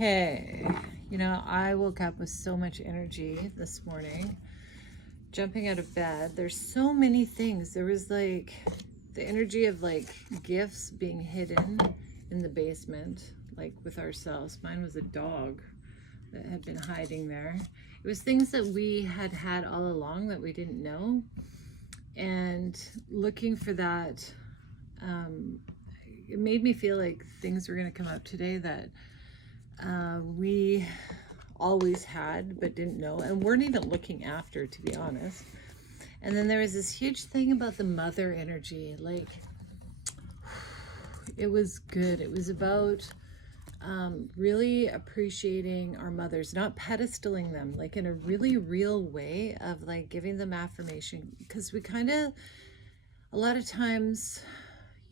Okay, I woke up with so much energy this morning, jumping out of bed. There's so many things. There was like the energy of like gifts being hidden in the basement, like with ourselves. Mine was a dog that had been hiding there. It was things that we had had all along that we didn't know. And looking for that, it made me feel like things were going to come up today that we always had but didn't know and weren't even looking after, to be honest. And then there was this huge thing about the mother energy. Like, it was good. It was about really appreciating our mothers, not pedestaling them, like in a really real way of like giving them affirmation. Because we kind of, a lot of times,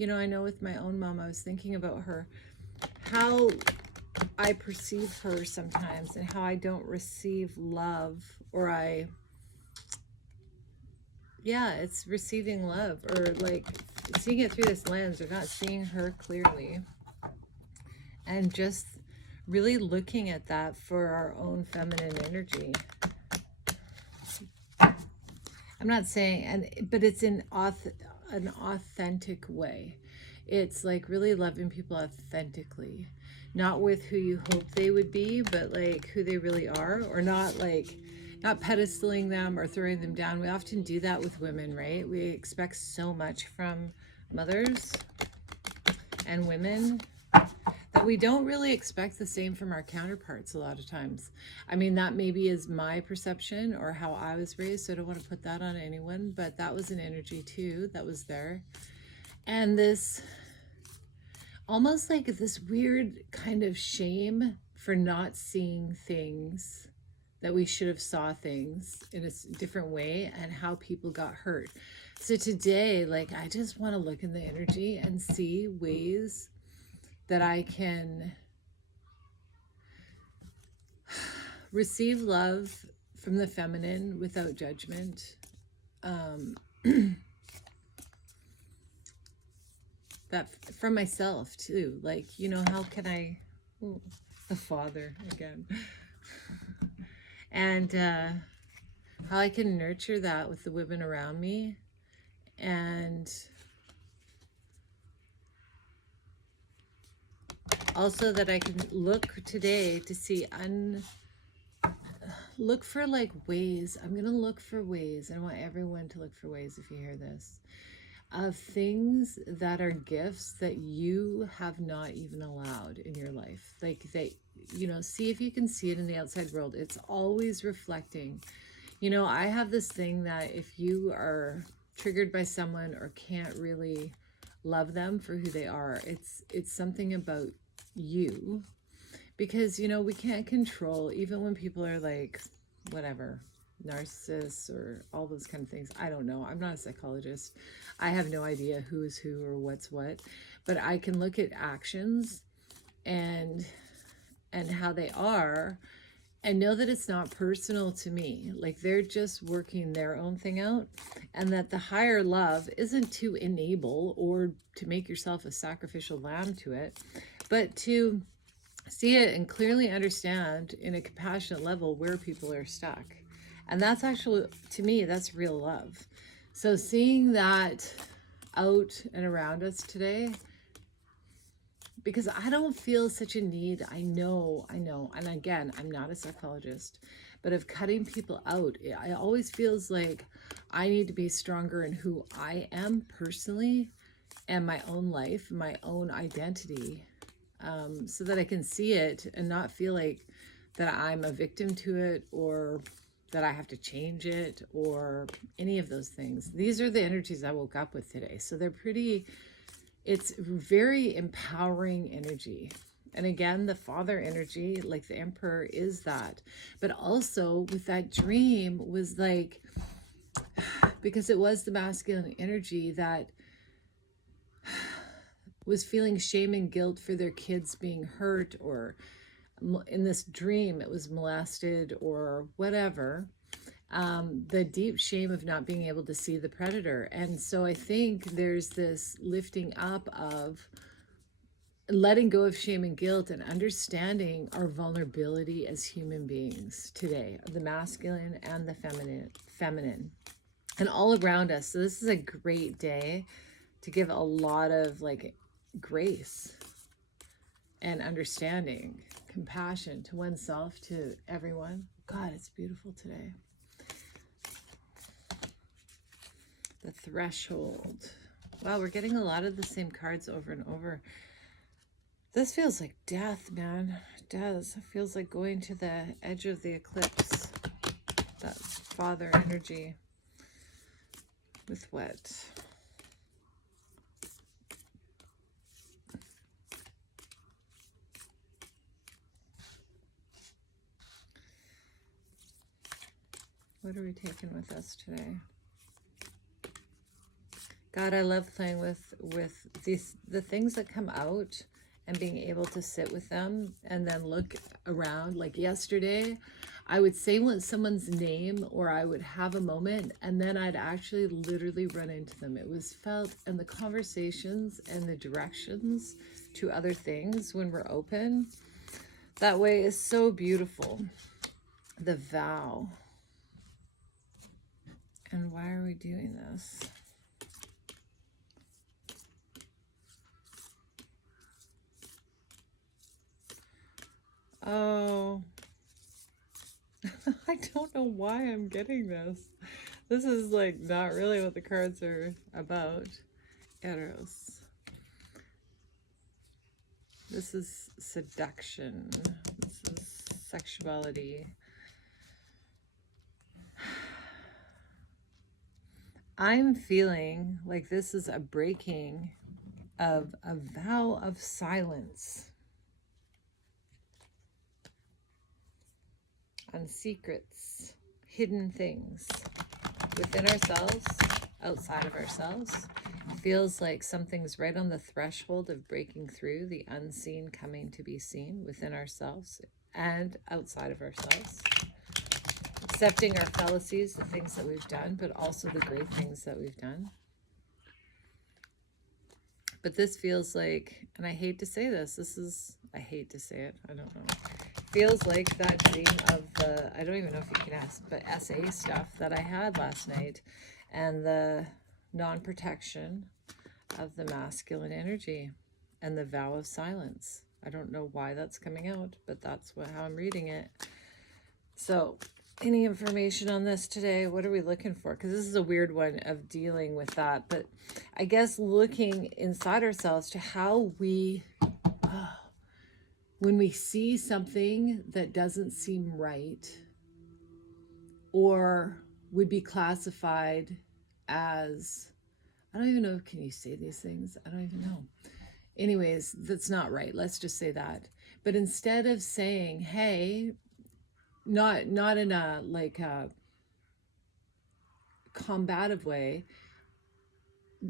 I know with my own mom, I was thinking about her, how I perceive her sometimes and how I don't receive love, or it's receiving love, or like seeing it through this lens, or not seeing her clearly, and just really looking at that for our own feminine energy. I'm not saying, but it's in an authentic way. It's like really loving people authentically, not with who you hope they would be, but like who they really are, or not pedestaling them or throwing them down. We often do that with women, right? We expect so much from mothers and women that we don't really expect the same from our counterparts a lot of times. I mean, that maybe is my perception or how I was raised, so I don't want to put that on anyone, but that was an energy too that was there. And this, almost like this weird kind of shame for not seeing things that we should have saw things in a different way, and how people got hurt. So today, like, I just want to look in the energy and see ways that I can receive love from the feminine without judgment. That from myself too. Like, how can I, the father again, and how I can nurture that with the women around me, and also that I can look today to see look for like ways. I'm gonna look for ways. I want everyone to look for ways, if you hear this, of things that are gifts that you have not even allowed in your life. Like see if you can see it in the outside world. It's always reflecting. I have this thing that if you are triggered by someone or can't really love them for who they are, it's something about you. Because, we can't control, even when people are like, whatever, narcissists or all those kind of things. I don't know. I'm not a psychologist. I have no idea who is who or what's what. But I can look at actions and how they are, and know that it's not personal to me. Like, they're just working their own thing out, and that the higher love isn't to enable or to make yourself a sacrificial lamb to it, but to see it and clearly understand in a compassionate level where people are stuck. And that's actually, to me, that's real love. So seeing that out and around us today, because I don't feel such a need, I know, and again, I'm not a psychologist, but of cutting people out, it always feels like I need to be stronger in who I am personally, and my own life, my own identity, so that I can see it and not feel like that I'm a victim to it, or that I have to change it, or any of those things. These are the energies I woke up with today. So it's very empowering energy. And again, the father energy, like the emperor, is that. But also with that dream was like, because it was the masculine energy that was feeling shame and guilt for their kids being hurt, or in this dream it was molested or whatever, the deep shame of not being able to see the predator. And so I think there's this lifting up of letting go of shame and guilt and understanding our vulnerability as human beings today, the masculine and the feminine and all around us. So this is a great day to give a lot of like grace and understanding, compassion to oneself, to everyone. God, it's beautiful today. The threshold. Wow, we're getting a lot of the same cards over and over. This feels like death, man. It does. It feels like going to the edge of the eclipse. That's father energy. With what? What are we taking with us today? God, I love playing with the things that come out and being able to sit with them and then look around. Like yesterday, I would say someone's name, or I would have a moment, and then I'd actually literally run into them. It was felt, and the conversations and the directions to other things when we're open, that way is so beautiful. The vow. And why are we doing this? Oh, I don't know why I'm getting this. This is like not really what the cards are about. Eros. This is seduction. This is sexuality. I'm feeling like this is a breaking of a vow of silence on secrets, hidden things within ourselves, outside of ourselves. It feels like something's right on the threshold of breaking through, the unseen coming to be seen within ourselves and outside of ourselves. Accepting our fallacies, the things that we've done, but also the great things that we've done. But this feels like, and I hate to say this, I hate to say it, I don't know. Feels like that dream of the, I don't even know if you can ask, but SA stuff that I had last night, and the non-protection of the masculine energy and the vow of silence. I don't know why that's coming out, but that's how I'm reading it. So any information on this today? What are we looking for? Because this is a weird one of dealing with that, but I guess looking inside ourselves to how we, when we see something that doesn't seem right or would be classified as, I don't even know, can you say these things? I don't even know. Anyways, that's not right. Let's just say that. But instead of saying, hey, not in a like a combative way,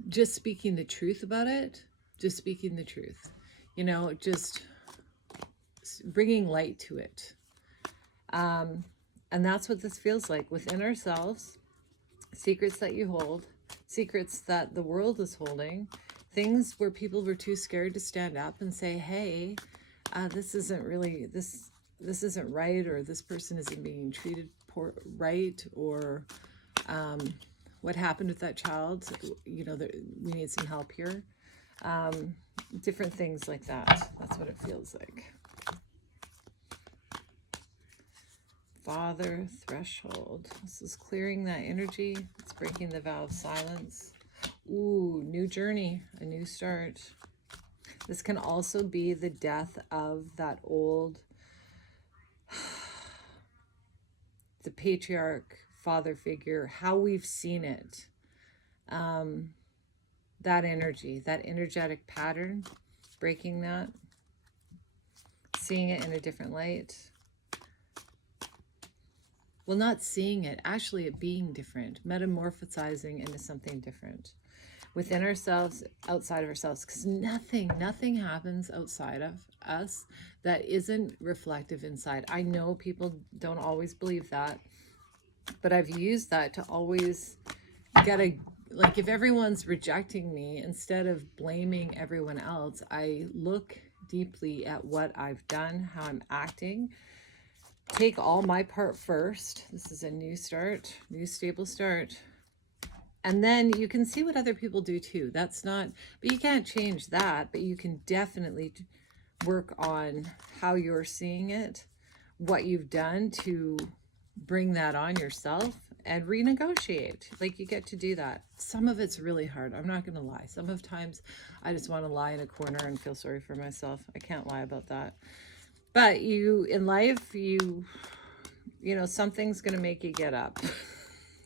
just speaking the truth about it, just speaking the truth, you know, just bringing light to it. And that's what this feels like within ourselves. Secrets that you hold, secrets that the world is holding, things where people were too scared to stand up and say, hey, this isn't really, this isn't right, or this person isn't being treated right, or what happened with that child, you know, we need some help here. Different things like that. That's what it feels like. Father threshold. This is clearing that energy. It's breaking the vow of silence. Ooh, new journey, a new start. This can also be the death of that old, the patriarch, father figure, how we've seen it. That energy, that energetic pattern, breaking that, seeing it in a different light. Well, not seeing it, actually it being different, metamorphosizing into something different within ourselves, outside of ourselves, because nothing happens outside of us that isn't reflective inside. I know people don't always believe that, but I've used that to always get like if everyone's rejecting me, instead of blaming everyone else, I look deeply at what I've done, how I'm acting. Take all my part first. This is a new start, new stable start. And then you can see what other people do too. That's not, but you can't change that, but you can definitely work on how you're seeing it, what you've done to bring that on yourself and renegotiate. Like, you get to do that. Some of it's really hard. I'm not going to lie. Some of times I just want to lie in a corner and feel sorry for myself. I can't lie about that. But you, in life, you know, something's going to make you get up.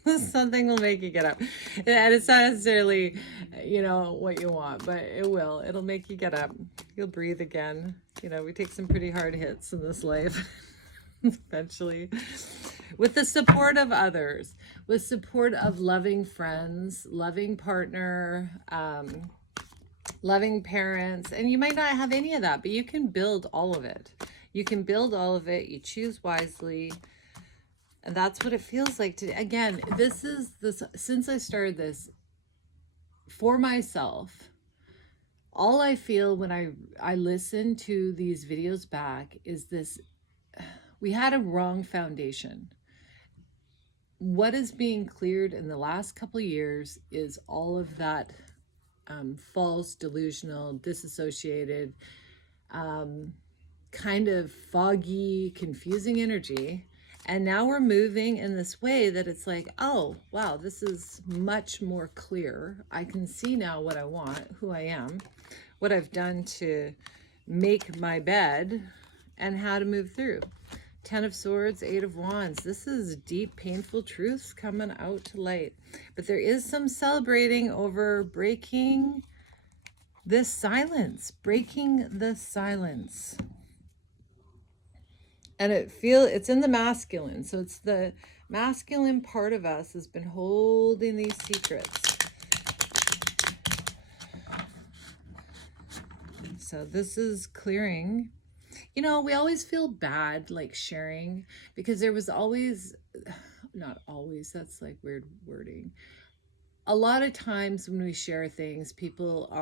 Something will make you get up. And it's not necessarily, you know, what you want, but it will. It'll make you get up. You'll breathe again. You know, we take some pretty hard hits in this life. Eventually. With the support of others, with support of loving friends, loving partner, loving parents. And you might not have any of that, but you can build all of it. You can build all of it. You choose wisely. And that's what it feels like to, again, this is this, since I started this for myself, all I feel when I listen to these videos back is this, we had a wrong foundation. What is being cleared in the last couple of years is all of that false, delusional, disassociated, kind of foggy, confusing energy. And now we're moving in this way that it's like, oh, wow, this is much more clear. I can see now what I want, who I am, what I've done to make my bed, and how to move through. 10 of Swords, 8 of Wands. This is deep, painful truths coming out to light. But there is some celebrating over breaking this silence, breaking the silence. And it's in the masculine. So it's the masculine part of us has been holding these secrets. So this is clearing. You know, we always feel bad like sharing, because there was always, not always, that's like weird wording. A lot of times when we share things, people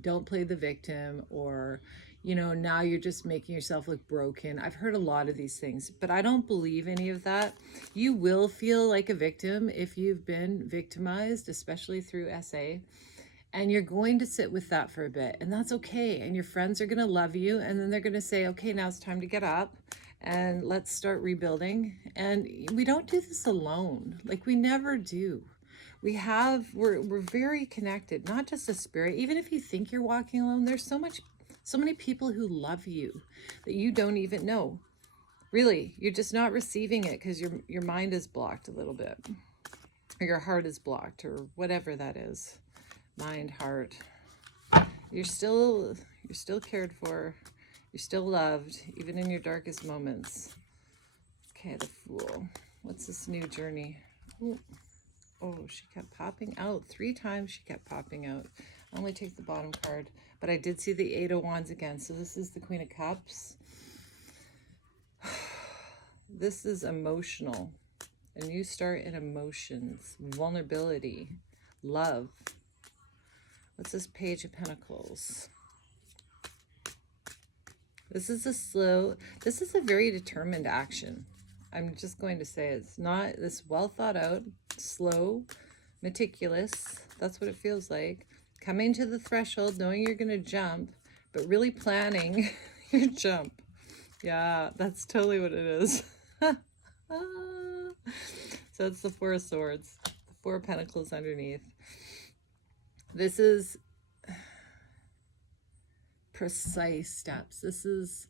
don't play the victim, or, you know, now you're just making yourself look broken. I've heard a lot of these things, but I don't believe any of that. You will feel like a victim if you've been victimized, especially through SA. And you're going to sit with that for a bit, and that's okay. And your friends are going to love you, and then they're going to say, okay, now it's time to get up and let's start rebuilding. And we don't do this alone. Like, we never do. We're very connected, not just a spirit. Even if you think you're walking alone, there's so many people who love you that you don't even know. Really, you're just not receiving it because your mind is blocked a little bit, or your heart is blocked, or whatever that is. Mind, heart. You're still cared for. You're still loved, even in your darkest moments. Okay, the Fool. What's this new journey? Ooh. Oh, she kept popping out. 3 times she kept popping out. I only take the bottom card, but I did see the 8 of Wands again. So this is the Queen of Cups. This is emotional. A new start in emotions, vulnerability, love. What's this Page of Pentacles? This is a very determined action. I'm just going to say it's not this well thought out, slow, meticulous. That's what it feels like. Coming to the threshold, knowing you're going to jump, but really planning your jump. Yeah, that's totally what it is. So it's the 4 of Swords, the 4 of Pentacles underneath. This is precise steps. This is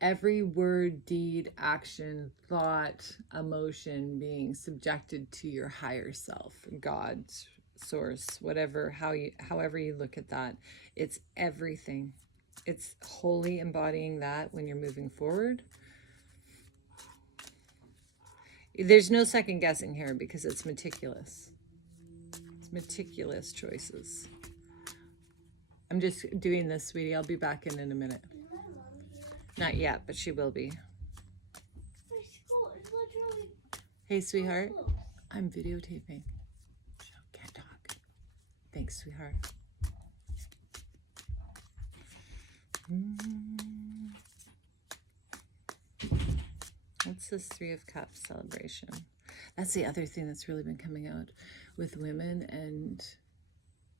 every word, deed, action, thought, emotion being subjected to your higher self, God, source, whatever, however you look at that. It's everything. It's wholly embodying that when you're moving forward. There's no second guessing here because it's meticulous. It's meticulous choices. I'm just doing this, sweetie. I'll be back in a minute. Not yet, but she will be. Hey, sweetheart. I'm videotaping. Can't talk. Thanks, sweetheart. What's this Three of Cups celebration? That's the other thing that's really been coming out with women and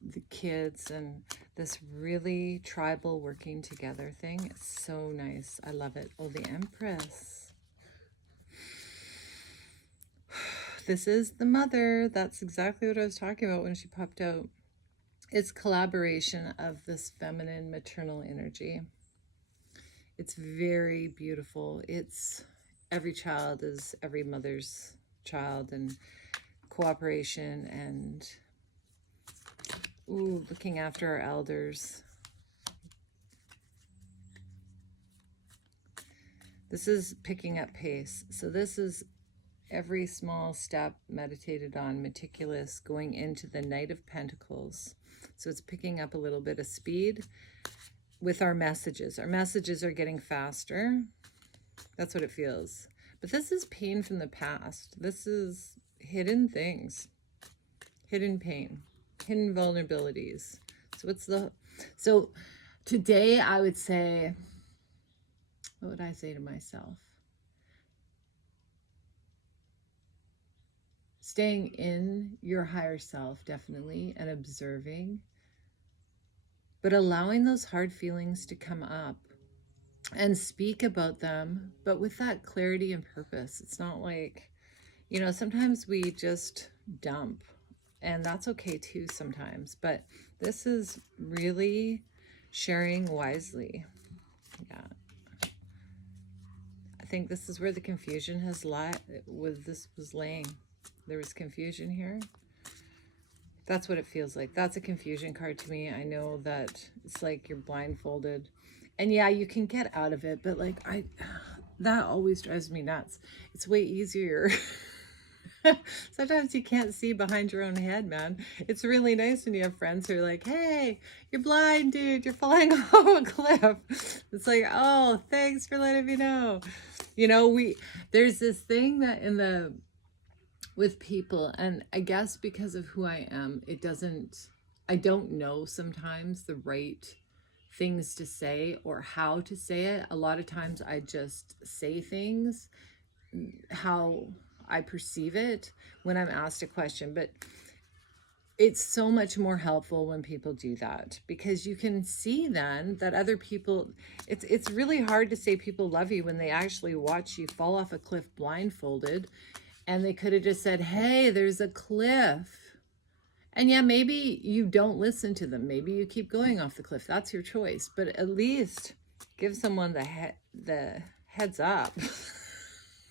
the kids, and this really tribal working together thing. It's so nice. I love it. Oh, the Empress. This is the mother. That's exactly what I was talking about when she popped out. It's collaboration of this feminine maternal energy. It's very beautiful. It's every child is every mother's child, and cooperation and looking after our elders. This is picking up pace. So this is every small step meditated on, meticulous, going into the Knight of Pentacles. So it's picking up a little bit of speed with our messages. Our messages are getting faster. That's what it feels. But this is pain from the past. This is hidden things, hidden pain, hidden vulnerabilities. So today I would say, what would I say to myself? Staying in your higher self, definitely, and observing, but allowing those hard feelings to come up and speak about them, but with that clarity and purpose. It's not like, sometimes we just dump, and that's okay too sometimes, but this is really sharing wisely. Yeah. I think this is where the confusion has was laying. There was confusion here. That's what it feels like. That's a confusion card to me. I know that it's like you're blindfolded. And yeah, you can get out of it, but like that always drives me nuts. It's way easier. Sometimes you can't see behind your own head, man. It's really nice when you have friends who are like, hey, you're blind, dude. You're falling off a cliff. It's like, oh, thanks for letting me know. There's this thing that with people, and I guess because of who I am, I don't know sometimes the right things to say or how to say it. A lot of times I just say things how I perceive it when I'm asked a question, but it's so much more helpful when people do that, because you can see then that other people, it's really hard to say people love you when they actually watch you fall off a cliff blindfolded, and they could have just said, hey, there's a cliff. And yeah, maybe you don't listen to them. Maybe you keep going off the cliff. That's your choice. But at least give someone the heads up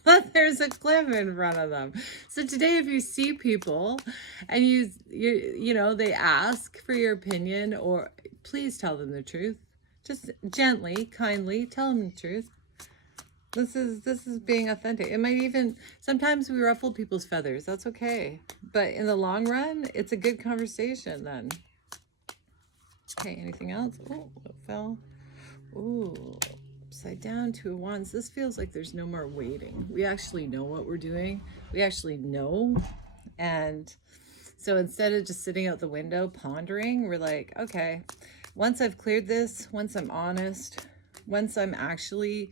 that there's a cliff in front of them. So today, if you see people and they ask for your opinion, or please tell them the truth. Just gently, kindly tell them the truth. This is being authentic. It might even, sometimes we ruffle people's feathers. That's okay. But in the long run, it's a good conversation then. Okay, anything else? Oh, it fell. Ooh, upside down, 2 of Wands. This feels like there's no more waiting. We actually know what we're doing. We actually know. And so instead of just sitting out the window pondering, we're like, okay, once I've cleared this, once I'm honest, once I'm actually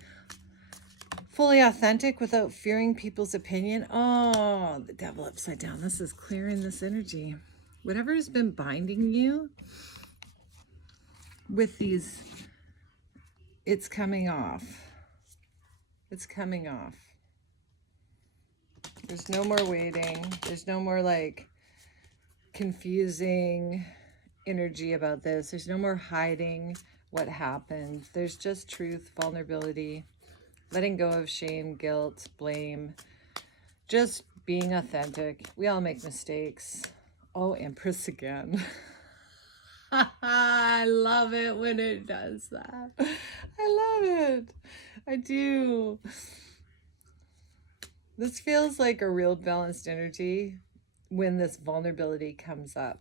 fully authentic without fearing people's opinion. Oh, the Devil upside down. This is clearing this energy. Whatever has been binding you with these, it's coming off. It's coming off. There's no more waiting. There's no more like confusing energy about this. There's no more hiding what happened. There's just truth, vulnerability, letting go of shame, guilt, blame, just being authentic. We all make mistakes. Oh, Empress again. I love it when it does that. I love it. I do. This feels like a real balanced energy when this vulnerability comes up,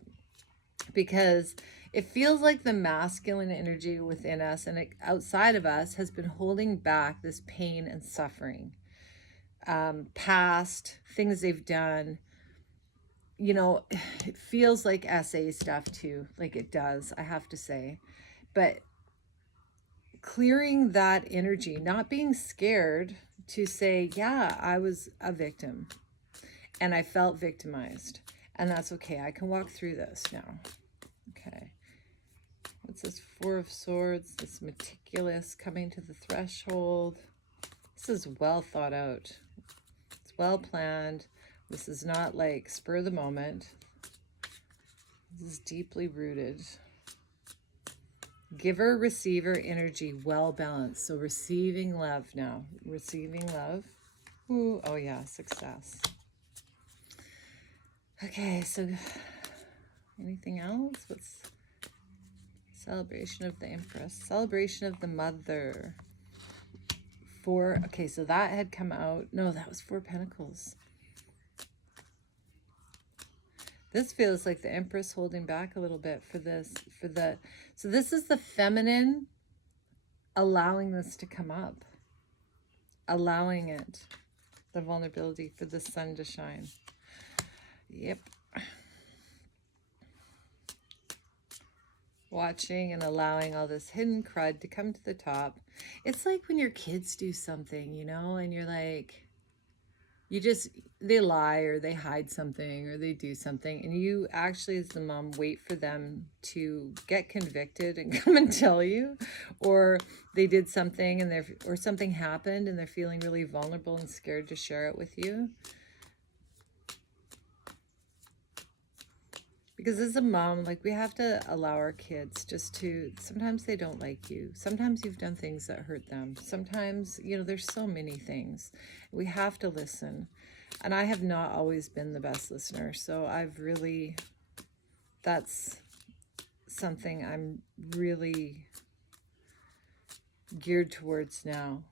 because it feels like the masculine energy within us and outside of us has been holding back this pain and suffering. Past things they've done, it feels like SA stuff too, like it does, I have to say. But clearing that energy, not being scared to say, yeah, I was a victim and I felt victimized, and that's okay. I can walk through this now. Okay. What's this? Four of Swords, this meticulous coming to the threshold. This is well thought out. It's well planned. This is not like spur of the moment. This is deeply rooted. Giver, receiver energy, well balanced. So receiving love now. Receiving love. Ooh, oh yeah, success. Okay, so anything else? What's celebration of the Empress? Celebration of the Mother. Four, okay, so that had come out. No, that was Four Pentacles. This feels like the Empress holding back a little bit for this, so this is the feminine allowing this to come up, allowing it, the vulnerability for the sun to shine. Yep. Watching and allowing all this hidden crud to come to the top. It's like when your kids do something, you know, and you're like, they lie or they hide something or they do something, and you actually as the mom wait for them to get convicted and come and tell you, or they did something and or something happened and they're feeling really vulnerable and scared to share it with you. Because as a mom, like, we have to allow our kids just to, sometimes they don't like you. Sometimes you've done things that hurt them. Sometimes, you know, there's so many things. We have to listen. And I have not always been the best listener. So that's something I'm really geared towards now.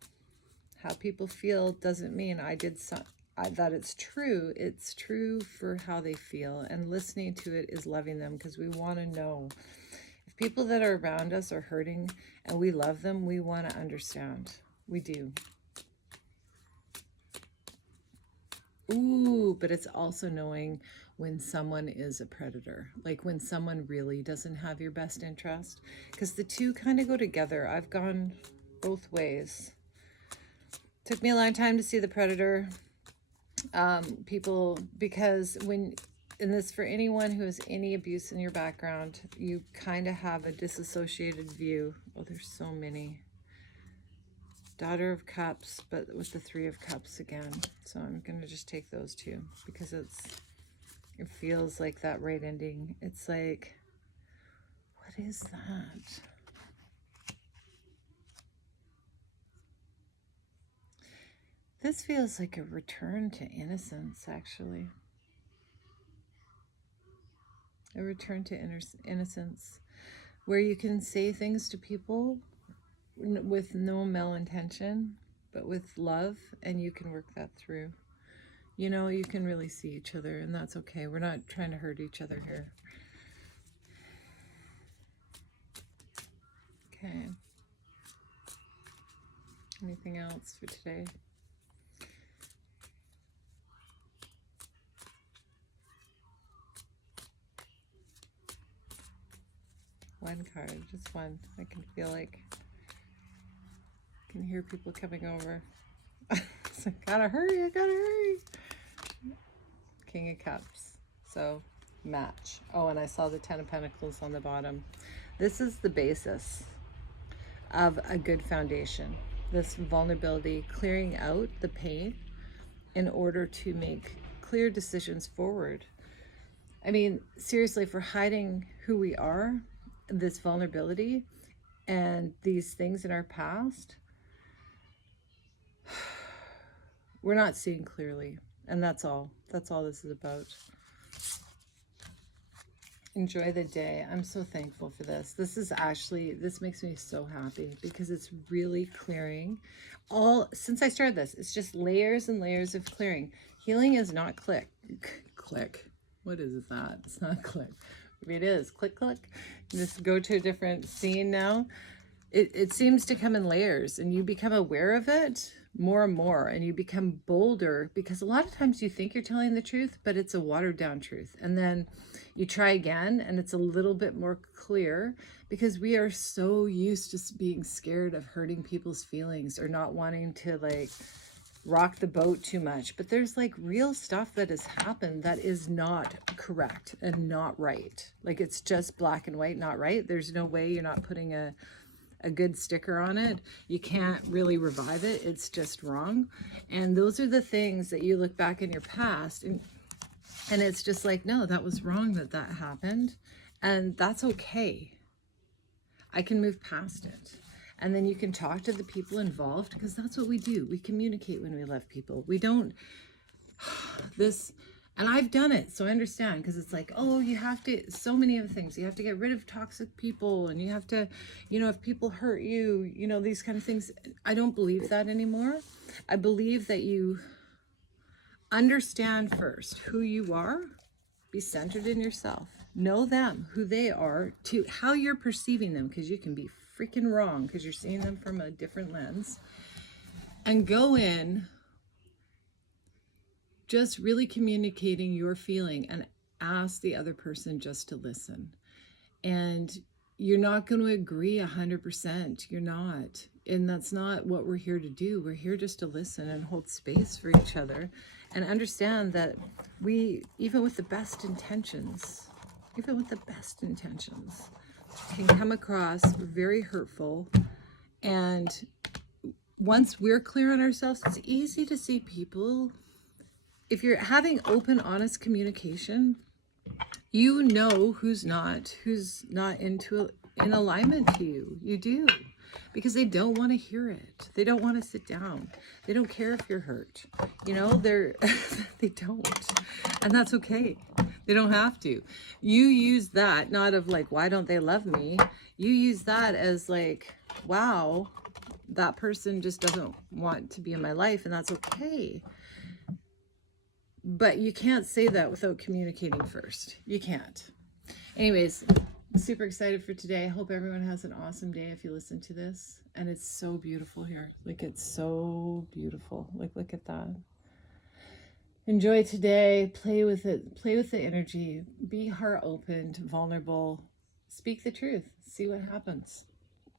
How people feel doesn't mean that it's true. It's true for how they feel, and listening to it is loving them, because we want to know if people that are around us are hurting and we love them. We want to understand. We do. Ooh, but it's also knowing when someone is a predator, like when someone really doesn't have your best interest, because the two kind of go together. I've gone both ways. Took me a long time to see the predator. People, because and this for anyone who has any abuse in your background, you kind of have a disassociated view. Oh, there's so many. Daughter of Cups, but with the Three of Cups again. So I'm going to just take those two, because it feels like that right ending. It's like, what is that? This feels like a return to innocence, actually. A return to innocence, where you can say things to people with no malintention, but with love, and you can work that through. You know, you can really see each other, and that's okay. We're not trying to hurt each other here. Okay. Anything else for today? One card, just one. I can feel like I can hear people coming over. So I gotta hurry. King of Cups. So match. Oh, and I saw the Ten of Pentacles on the bottom. This is the basis of a good foundation. This vulnerability, clearing out the pain in order to make clear decisions forward. I mean, seriously, for hiding who we are, this vulnerability and these things in our past, we're not seeing clearly. And that's all this is about. Enjoy the day. I'm so thankful for this. This makes me so happy, because it's really clearing. Since I started this, it's just layers and layers of clearing. Healing is not click. What is that? It's not click. Maybe it is. Click. Just go to a different scene now. it seems to come in layers, and you become aware of it more and more, and you become bolder, because a lot of times you think you're telling the truth, but it's a watered down truth. And then you try again and it's a little bit more clear, because we are so used to being scared of hurting people's feelings or not wanting to like rock the boat too much. But there's like real stuff that has happened that is not correct and not right. Like it's just black and white, not right. There's no way you're not putting a good sticker on it. You can't really revive it. It's just wrong. And those are the things that you look back in your past and it's just like, no, that was wrong that happened. And that's okay. I can move past it. And then you can talk to the people involved, because that's what we do. We communicate when we love people. We don't, and I've done it, so I understand, because it's like, oh, you have to, so many of the things, you have to get rid of toxic people, and you have to, if people hurt you, these kind of things. I don't believe that anymore. I believe that you understand first who you are, be centered in yourself, know them, who they are, to how you're perceiving them, because you can be freaking wrong because you're seeing them from a different lens, and go in just really communicating your feeling and ask the other person just to listen. And you're not going to agree 100%. You're not. And that's not what we're here to do. We're here just to listen and hold space for each other and understand that we, even with the best intentions, can come across very hurtful. And once we're clear on ourselves, it's easy to see people. If you're having open, honest communication, you know who's not in alignment to you. You do, because they don't want to hear it. They don't want to sit down. They don't care if you're hurt. They don't, and that's okay. They don't have to. You use that not of like, why don't they love me? You use that as like, wow, that person just doesn't want to be in my life, and that's okay. But you can't say that without communicating first. You can't. Anyways, I'm super excited for today. I hope everyone has an awesome day if you listen to this. And it's so beautiful here. Like, it's so beautiful. Like, look at that. Enjoy today. Play with it. Play with the energy. Be heart opened, vulnerable. Speak the truth. See what happens.